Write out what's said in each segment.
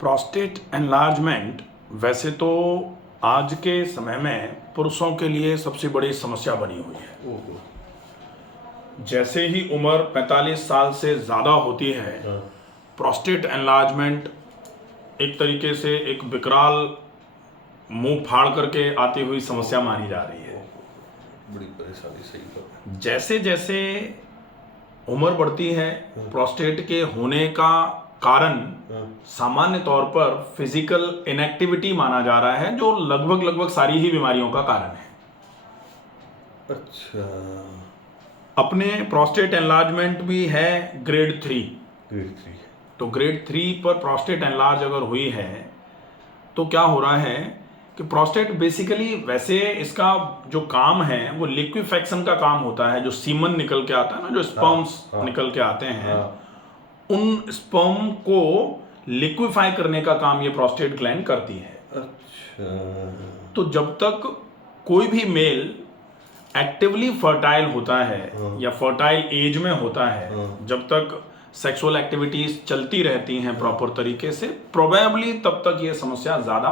Prostate enlargement वैसे तो आज के समय में पुरुषों के लिए सबसे बड़ी समस्या बनी हुई है। ओहो। जैसे ही उम्र 45 साल से ज़्यादा होती है, हाँ। प्रोस्टेट एनलार्जमेंट एक तरीके से एक विकराल मुंह फाड़ करके आती हुई समस्या मानी जा रही है। बड़ी परेशानी, सही बात। जैसे जैसे उम्र बढ़ती है, प्रोस्टेट के होने का कारण सामान्य तौर पर फिजिकल इनएक्टिविटी माना जा रहा है, जो लगभग सारी ही बीमारियों का कारण है। अच्छा। अपने प्रोस्टेट एनलार्जमेंट भी है ग्रेड 3। ग्रेड 3। तो ग्रेड 3 पर प्रोस्टेट एनलार्ज अगर हुई है तो क्या हो रहा है कि प्रोस्टेट बेसिकली, वैसे इसका जो काम है वो लिक्विफेक्शन का काम होता है। जो सीमन निकल के आता है ना, जो स्पर्म्स निकल के आते हैं, उन स्पर्म को लिक्विफाई करने का काम ये प्रोस्टेट ग्लैंड करती है। अच्छा। तो जब तक कोई भी मेल एक्टिवली फर्टाइल होता है या फर्टाइल एज में होता है, जब तक सेक्सुअल एक्टिविटीज चलती रहती हैं प्रॉपर तरीके से, प्रोबेबली तब तक ये समस्या ज्यादा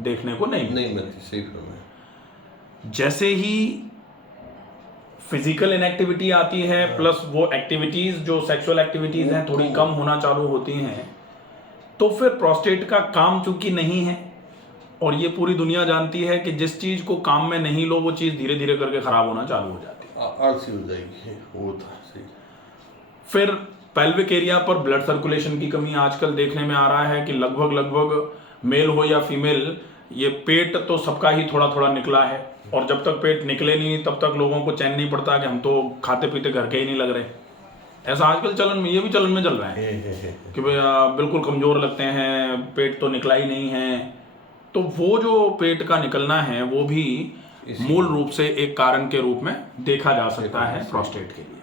देखने को नहीं मिलती। सही है। जैसे ही फिजिकल इनएक्टिविटी आती है, प्लस वो एक्टिविटीज जो सेक्सुअल एक्टिविटीज हैं थोड़ी कम होना चालू होती हैं, तो फिर प्रोस्टेट का काम चूंकि नहीं है, और ये पूरी दुनिया जानती है कि जिस चीज को काम में नहीं लो वो चीज धीरे धीरे करके खराब होना चालू हो जाती है, आलसी हो जाएगी। वो था सही। फिर पेल्विक एरिया पर ब्लड सर्कुलेशन की कमी आजकल देखने में आ रहा है कि लगभग मेल हो या फीमेल, ये पेट तो सबका ही थोड़ा थोड़ा निकला है, और जब तक पेट निकले नहीं तब तक लोगों को चैन नहीं पड़ता कि हम तो खाते पीते घर के ही नहीं लग रहे। ऐसा आजकल चलन में, ये भी चलन में चल रहा है कि भाई बिल्कुल कमजोर लगते हैं, पेट तो निकला ही नहीं है। तो वो जो पेट का निकलना है वो भी मूल रूप से एक कारण के रूप में देखा जा सकता है प्रोस्टेट के लिए,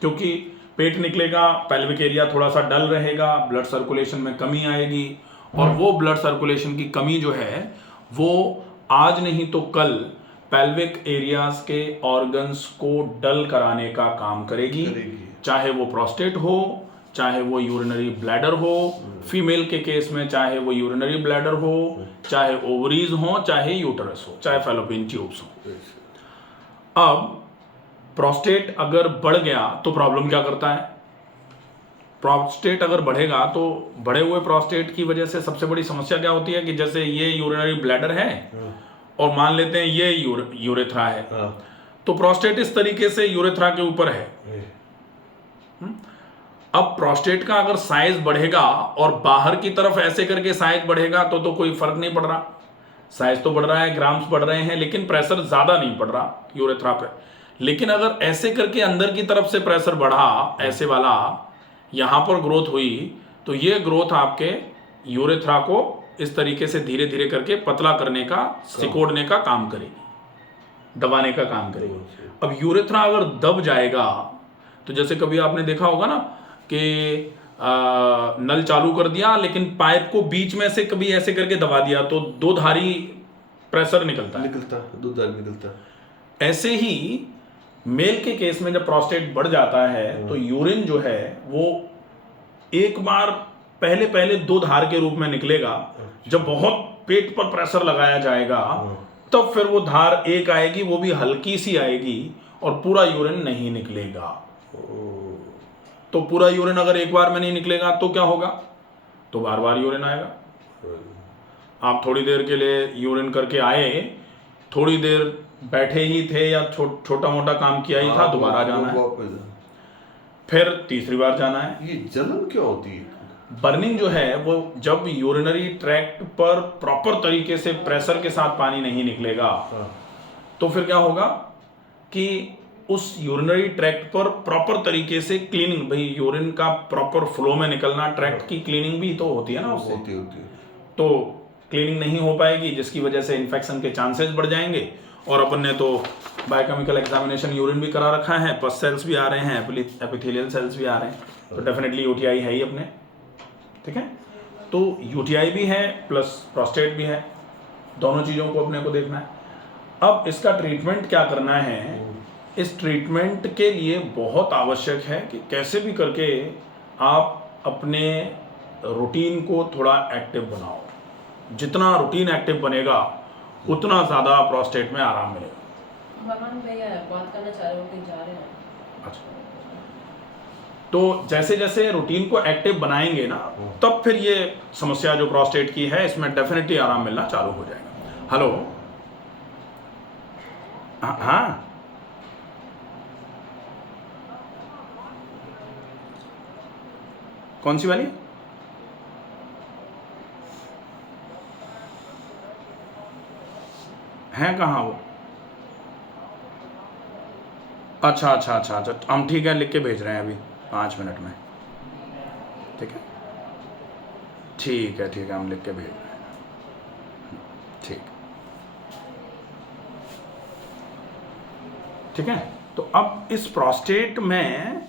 क्योंकि पेट निकलेगा, पेल्विक एरिया थोड़ा सा डल रहेगा, ब्लड सर्कुलेशन में कमी आएगी, और वो ब्लड सर्कुलेशन की कमी जो है वो आज नहीं तो कल पेल्विक एरियाज के ऑर्गन्स को डल कराने का काम करेगी। चाहे वो प्रोस्टेट हो, चाहे वो यूरिनरी ब्लैडर हो, फीमेल के केस में चाहे वो यूरिनरी ब्लैडर हो, चाहे ओवरीज हो, चाहे यूटरस हो, चाहे फैलोपियन ट्यूब्स हो। अब प्रोस्टेट अगर बढ़ गया तो प्रॉब्लम क्या करता है? प्रोस्टेट अगर बढ़ेगा तो बढ़े हुए प्रोस्टेट की वजह से सबसे बड़ी समस्या क्या होती है कि जैसे ये यूरिनरी ब्लैडर है और मान लेते हैं ये यूरेथ्रा है, तो प्रोस्टेट इस तरीके से यूरेथ्रा के ऊपर है। अब प्रोस्टेट का अगर साइज बढ़ेगा और बाहर की तरफ ऐसे करके साइज बढ़ेगा तो कोई फर्क नहीं पड़ रहा। साइज तो बढ़ रहा है, ग्राम्स बढ़ रहे हैं, लेकिन प्रेशर ज्यादा नहीं पड़ रहा यूरेथ्रा पे। लेकिन अगर ऐसे करके अंदर की तरफ से प्रेशर बढ़ा, ऐसे वाला यहां पर ग्रोथ हुई, तो ये ग्रोथ आपके यूरेथ्रा को इस तरीके से धीरे धीरे करके पतला करने का, सिकोड़ने का काम करेगी, दबाने का काम करेगी। अब यूरेथ्रा अगर दब जाएगा तो जैसे कभी आपने देखा होगा ना कि नल चालू कर दिया लेकिन पाइप को बीच में से कभी ऐसे करके दबा दिया तो दो धारी प्रेशर निकलता है। दो धारी निकलता है। ऐसे ही मेल के केस में जब प्रोस्टेट बढ़ जाता है तो यूरिन जो है वो एक बार पहले दो धार के रूप में निकलेगा। जब बहुत पेट पर प्रेशर लगाया जाएगा तब फिर वो धार एक आएगी, वो भी हल्की सी आएगी, और पूरा यूरिन नहीं निकलेगा। तो पूरा यूरिन अगर एक बार में नहीं निकलेगा तो क्या होगा? तो बार बार यूरिन आएगा। आप थोड़ी देर के लिए यूरिन करके आए, थोड़ी देर बैठे ही थे या छोटा मोटा काम किया ही था, दोबारा जाना है, फिर तीसरी बार जाना है। ये जलन क्या होती है? बर्निंग जो है वो जब यूरिनरी ट्रैक्ट पर प्रॉपर तरीके से प्रेशर के साथ पानी नहीं निकलेगा तो फिर क्या होगा कि उस यूरिनरी ट्रैक्ट पर प्रॉपर तरीके से क्लीनिंग, भाई यूरिन का प्रॉपर फ्लो में निकलना, ट्रैक्ट की क्लीनिंग भी तो होती है ना उससे, होती है। तो क्लीनिंग नहीं हो पाएगी जिसकी वजह से इन्फेक्शन के चांसेस बढ़ जाएंगे। और अपन ने तो बायोकेमिकल एग्जामिनेशन यूरिन भी करा रखा है, पस सेल्स भी आ रहे हैं, एपिथेलियल सेल्स भी आ रहे हैं, तो डेफिनेटली यूटीआई है ही अपने, ठीक है। तो यूटीआई भी है प्लस प्रोस्टेट भी है, दोनों चीज़ों को अपने को देखना है। अब इसका ट्रीटमेंट क्या करना है? इस ट्रीटमेंट के लिए बहुत आवश्यक है कि कैसे भी करके आप अपने रूटीन को थोड़ा एक्टिव बनाओ। जितना रूटीन एक्टिव बनेगा उतना ज़्यादा प्रोस्टेट में आराम मिलेगा। भगवान भैया बात करना चाह रहे हो कि जा रहे हैं? अच्छा, तो जैसे जैसे रूटीन को एक्टिव बनाएंगे ना, तब फिर ये समस्या जो प्रोस्टेट की है इसमें डेफिनेटली आराम मिलना चालू हो जाएगा। हेलो, हाँ, कौन सी वाली? है कहाँ वो? अच्छा अच्छा अच्छा अच्छा, हम ठीक है, लिख के भेज रहे हैं अभी 5 मिनट में। ठीक है ठीक है ठीक है, हम लिख के भेज रहे हैं। ठीक ठीक है। तो अब इस प्रोस्टेट में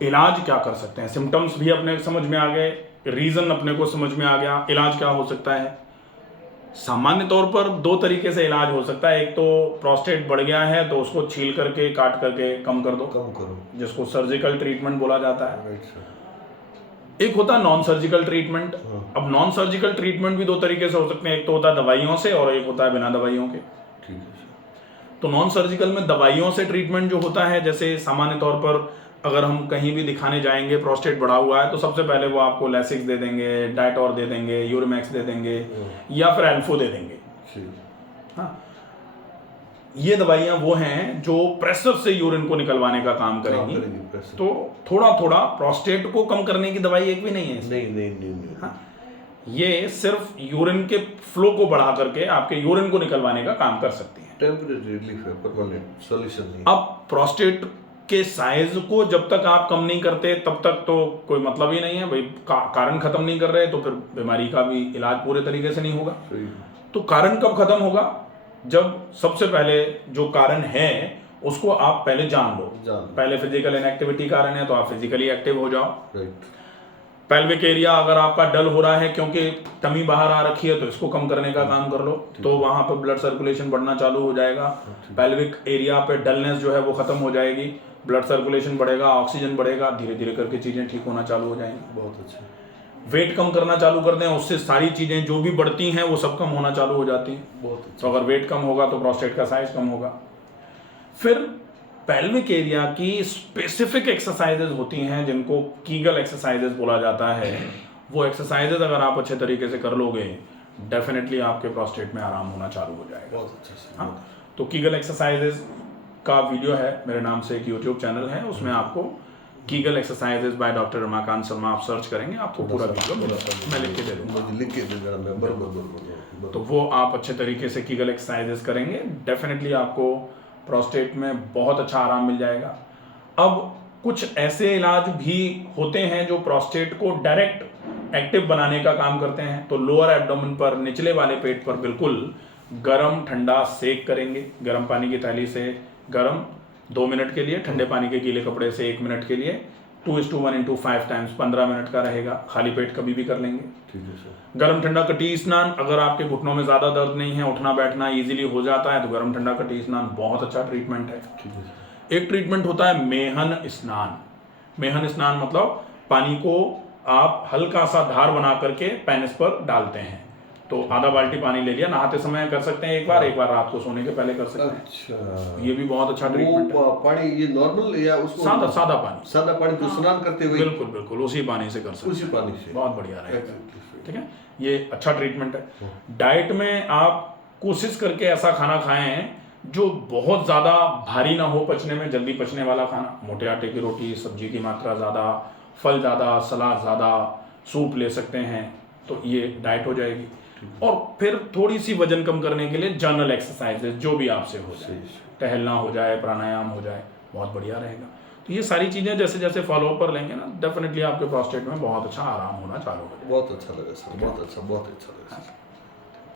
इलाज क्या कर सकते हैं? सिम्टम्स भी अपने समझ में आ गए, रीजन अपने को समझ में आ गया, इलाज क्या हो सकता है। सामान्य तौर पर 2 तरीके से इलाज हो सकता है। एक तो प्रोस्टेट बढ़ गया है तो उसको छील करके, काट करके कम कर दो, कम करो, जिसको सर्जिकल ट्रीटमेंट बोला जाता है। Right sir. एक होता है नॉन सर्जिकल ट्रीटमेंट। अब नॉन सर्जिकल ट्रीटमेंट भी 2 तरीके से हो सकते हैं। एक तो होता है दवाइयों से और एक होता है बिना दवाइयों के। ठीक है सर। तो नॉन सर्जिकल में दवाइयों से ट्रीटमेंट जो होता है, जैसे सामान्य तौर पर अगर हम कहीं भी दिखाने जाएंगे प्रोस्टेट बढ़ा हुआ है तो सबसे पहले वो आपको लैसिक्स दे देंगे, डाइटोर दे देंगे, यूरिमैक्स दे देंगे या फिर एल्फो दे देंगे। ठीक। हाँ, ये दवाइयाँ वो हैं जो प्रेशर से यूरिन को निकलवाने का काम करेंगी। प्रेशर। तो थोड़ा थोड़ा प्रोस्टेट को कम करने की दवाई एक भी नहीं है। नहीं नहीं नहीं नहीं। हाँ, ये सिर्फ यूरिन के फ्लो को बढ़ा करके आपके यूरिन को निकलवाने का काम कर सकती है। टेम्परेरी रिलीफ है, परमानेंट सॉल्यूशन नहीं। अब प्रोस्टेट के साइज को जब तक आप कम नहीं करते तब तक तो कोई मतलब ही नहीं है भाई। कारण खत्म नहीं कर रहे तो फिर बीमारी का भी इलाज पूरे तरीके से नहीं होगा। सही। तो कारण कब खत्म होगा? जब सबसे पहले जो कारण है उसको आप पहले जान लो। पहले फिजिकल इनएक्टिविटी कारण है तो आप फिजिकली एक्टिव हो जाओ। राइट। पेल्विक एरिया अगर आपका डल हो रहा है क्योंकि टमी बाहर आ रखी है तो इसको कम करने का काम कर लो, तो वहां पर ब्लड सर्कुलेशन बढ़ना चालू हो जाएगा। पेल्विक एरिया पे डलनेस जो है वो खत्म हो जाएगी, ब्लड सर्कुलेशन बढ़ेगा, ऑक्सीजन बढ़ेगा, धीरे धीरे करके चीजें ठीक होना चालू हो जाएंगी। बहुत अच्छा। वेट कम करना चालू कर दें, उससे सारी चीजें जो भी बढ़ती हैं वो सब कम होना चालू हो जाती हैं। बहुत अच्छा। तो अगर वेट कम होगा तो प्रोस्टेट का साइज कम होगा। फिर पेल्विक एरिया की स्पेसिफिक एक्सरसाइजेज होती हैं जिनको कीगल एक्सरसाइजेज बोला जाता है। वो एक्सरसाइजेज अगर आप अच्छे तरीके से कर लोगे डेफिनेटली आपके प्रोस्टेट में आराम होना चालू हो जाएगा। बहुत अच्छा सर। हाँ, तो कीगल एक्सरसाइजेज का वीडियो है, मेरे नाम से एक यूट्यूब चैनल है, उसमें आपको Kegel exercises by doctor Ramakant Sharma आप सर्च करेंगे, आपको पूरा वीडियो मैं लिख के दे दूंगा। मुझे लिख के दे देना, मैं बराबर। तो वो आप अच्छे तरीके से कीगल एक्सरसाइजेज करेंगे, डेफिनेटली आपको प्रोस्टेट में बहुत अच्छा आराम मिल जाएगा। अब कुछ ऐसे इलाज भी होते हैं जो प्रोस्टेट को डायरेक्ट एक्टिव बनाने का काम करते हैं। तो लोअर एब्डोमेन पर, निचले वाले पेट पर बिल्कुल गरम ठंडा सेक करेंगे। गरम पानी की थैली से गरम 2 मिनट के लिए, ठंडे पानी के गीले कपड़े से 1 मिनट के लिए, 2:1:5 टाइम्स 15 मिनट का रहेगा। खाली पेट कभी भी कर लेंगे। ठीक है सर। गरम ठंडा कटी स्नान, अगर आपके घुटनों में ज़्यादा दर्द नहीं है, उठना बैठना इजीली हो जाता है तो गरम ठंडा कटी स्नान बहुत अच्छा ट्रीटमेंट है। ठीक है सर। एक ट्रीटमेंट होता है मेहन स्नान। मेहन स्नान मतलब पानी को आप हल्का सा धार बना करके पेनिस पर डालते हैं। तो आधा बाल्टी पानी ले लिया, नहाते समय कर सकते हैं, एक बार रात को सोने के पहले कर सकते हैं। अच्छा, ये भी बहुत अच्छा ट्रीटमेंट है। वो पानी ये नॉर्मल या उसको सादा पानी, सादा पानी जो स्नान करते हुए बिल्कुल बिल्कुल उसी पानी से कर सकते उसी हैं, पानी से बहुत बढ़िया रहेगा। Exactly. ठीक है, ये अच्छा ट्रीटमेंट है। डाइट में आप कोशिश करके ऐसा खाना खाएं जो बहुत ज़्यादा भारी ना हो, पचने में जल्दी पचने वाला खाना। मोटे आटे की रोटी, सब्जी की मात्रा ज़्यादा, फल ज़्यादा, सलाद ज़्यादा, सूप ले सकते हैं, तो ये डाइट हो जाएगी। और फिर थोड़ी सी वजन कम करने के लिए जनरल एक्सरसाइजेज जो भी आपसे हो जाए, टहलना हो जाए, प्राणायाम हो जाए, बहुत बढ़िया रहेगा। तो ये सारी चीज़ें जैसे जैसे फॉलो कर लेंगे ना, डेफिनेटली आपके प्रोस्टेट में बहुत अच्छा आराम होना चालू हो जाएगा। बहुत अच्छा लगा सर, बहुत अच्छा लगा सर।